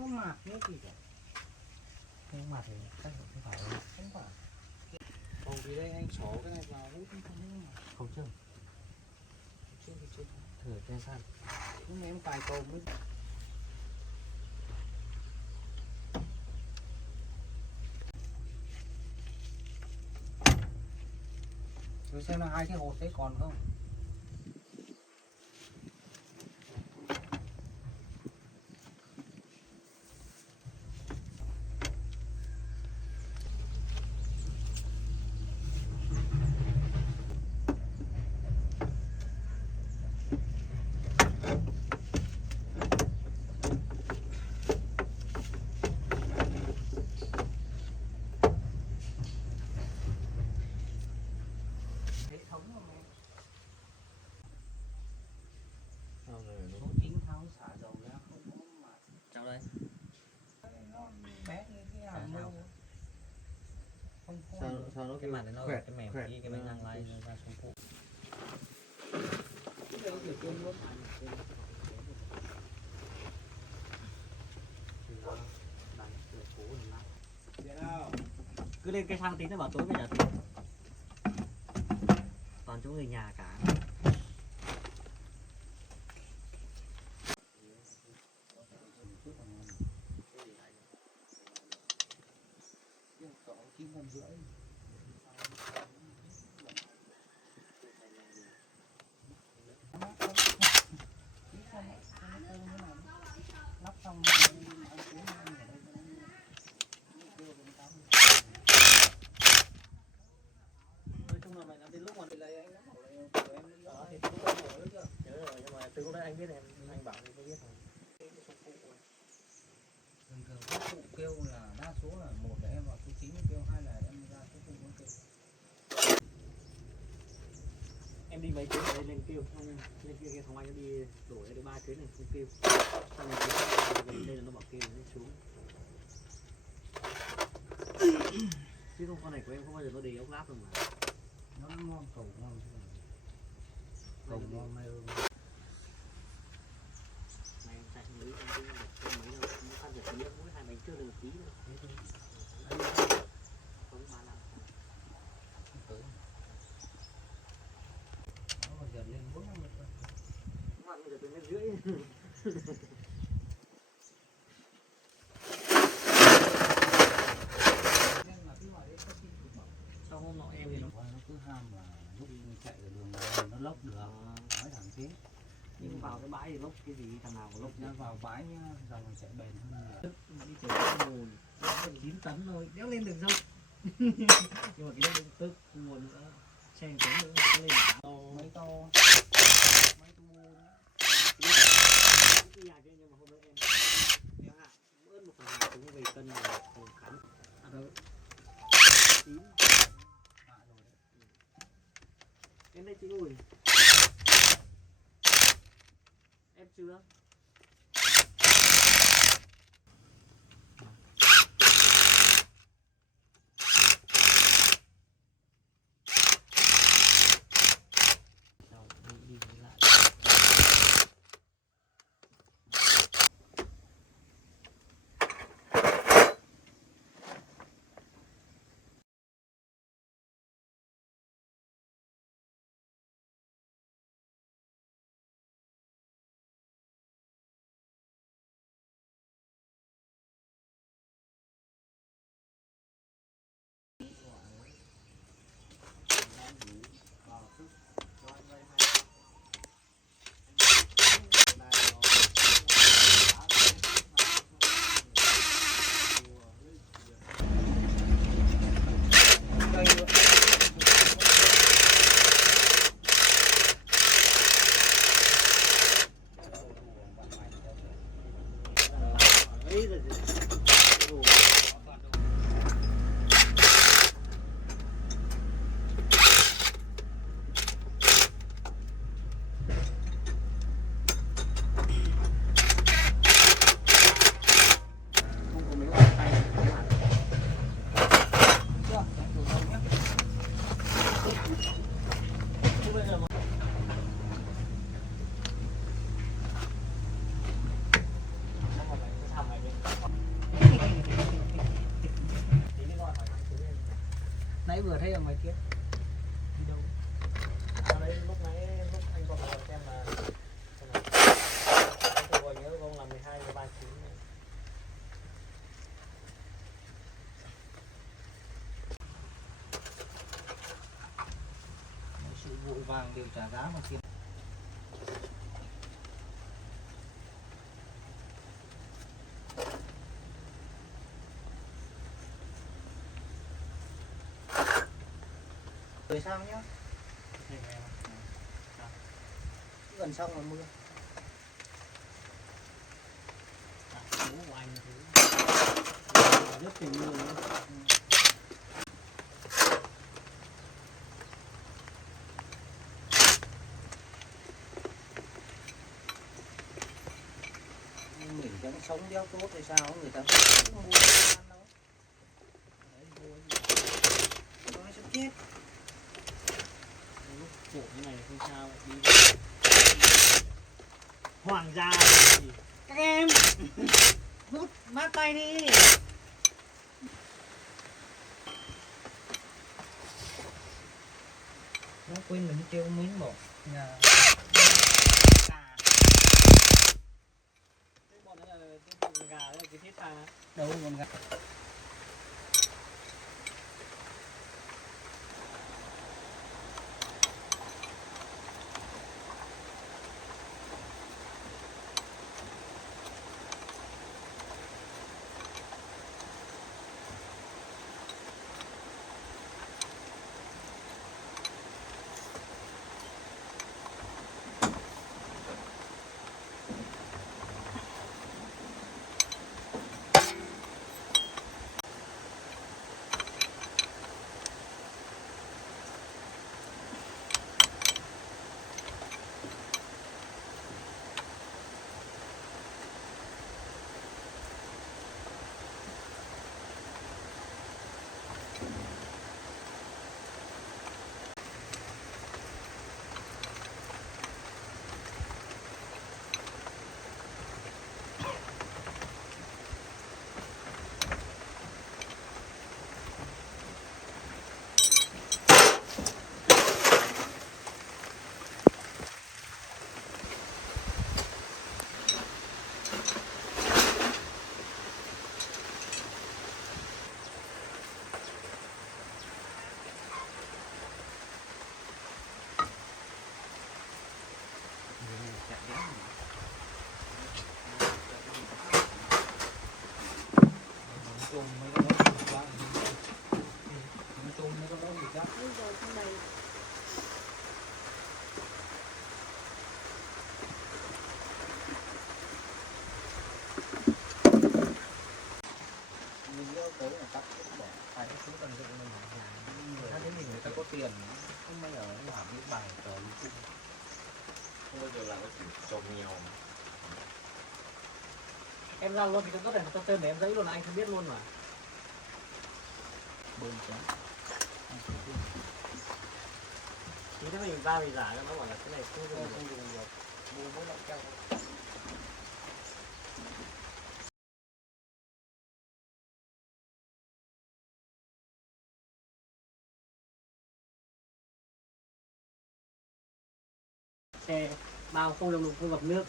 có mạt nước gì cả. Nhưng mà thì chắc không phải đâu. Không phải. Còn vì đây anh xỏ cái này vào hút không nhưng mà Không chưa. chưa. Thử trên sàn. Nhưng mà em cài cầu mới. Rồi xem là hai cái hột đấy còn không. Hệ thống mà mẹ. Số 9 tháo xả dầu ra không có mạt. Sao đây? Nó bé như cái hàm mưu. Không có. Sao nó cái mặt này nó Khỏe, cái mềm khỏe. cái bánh răng lai nó ra xuống phụ. Cái đấy kiểu cơm luôn. Cứ lên cây xăng tí nó bảo tối bây giờ toàn chỗ người nhà cả. Lắp xong Nói chung là mày đến lúc mà lấy anh nó bảo là của em nó đó thì thì cũng không hỏi nữa chưa. nhớ rồi, nhưng mà từ lúc đấy anh biết em anh bảo thì mới biết rồi. Thường thường các cụ kêu là đa số là một là em vào số 9 kêu, hai là em ra số phụ muốn kêu. Em đi mấy chuyến ở đây lên kêu xong lên kia thằng anh nó đi đổi được 3 chuyến này không kêu, xong rồi đây là nó bảo kêu nó xuống. Chứ không, con này của em không bao giờ nó để ốc lát rồi mà. Nó ngon cầu ngon chứ. Cầu ngon mai ơi. Này em chạy mấy em cũng một mấy đâu cũng ăn được tí, mỗi hai bánh chưa được một tí đâu. Không 3 năm. Nó còn dần lên 4 năm rồi. Nó ăn bây giờ từ 1,5 mét. Sau hôm nọ em thì nó cứ ham mà lúc chạy ở đường này nó lốc được, nói thẳng thế. nhưng vào cái bãi thì lốc cái gì, thằng nào có lốc Nó vào bãi nhá, dòng mình chạy bền hơn. đi chở cái mồi 9 tấn thôi đéo lên được dốc. Nhưng mà cái đấy tức cua nữa, xe tấn nữa nó lên Mấy to. mấy tu mô đó. Cái nhà kia nhưng mà hôm đấy em hạ bớt một phần nào xuống về cân rồi khánh à đâu 9 em đây chị ơi em chưa nãy vừa thấy ở ngoài kia. Đi đâu? À, đấy lúc nãy lúc anh còn hỏi xem là tôi còn nhớ ông là 12 và 39 này. Sự vội vàng đều trả giá mà kiếm. Rồi sao nhá? Gần xong rồi mưa. Bố của anh rất tình mưa nữa. Mình chẳng sống đéo tốt thì sao người ta không mua ăn đâu. Nói sắp chết. Lúc khổ như này không sao đi hoàng gia gì. Các em rút mát tay đi. Nó quên mình kêu miếng một nhà. Cái bọn đấy là cái gà đấy là cái thiết tha. Đâu còn gà. Người ta có tiền không bao giờ làm những bài cờ linh tinh, không bao giờ làm cái chuyện trò nghèo. Em ra luôn thì có thể người ta tên để em giấy luôn là anh không biết luôn mà. Bơm chén. Nếu thế mình ra mình giả cho nó bảo là cái này không dùng được. Mua mỗi loại keo. Xe bao không đồng không ngập nước.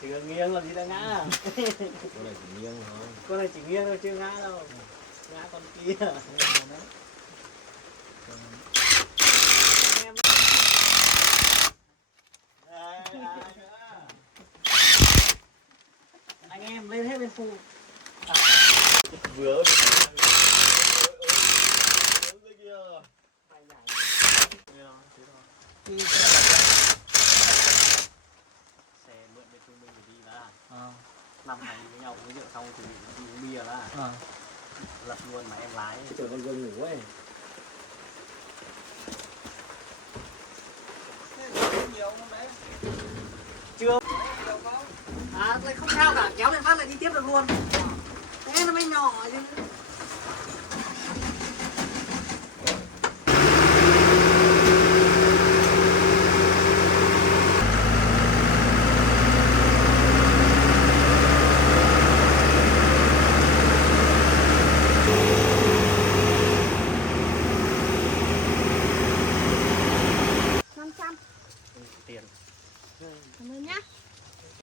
Chỉ cần nghiêng là gì đã ngã. Con này chỉ nghiêng thôi. Con này chỉ nghiêng thôi chưa ngã đâu. Ngã con kia. Anh em lên hết bên phụ. Vừa Xe mượn bên trung minh để đi là năm ngày với nhau uống rượu xong thì đi uống bia là lật luôn mà em lái tưởng con gương ngủ ấy. nhiều không đấy? Chưa. À lại không sao cả, kéo lên phát lại đi tiếp được luôn. Thế nó mới nhỏ chứ. tiền Cảm ơn nhá.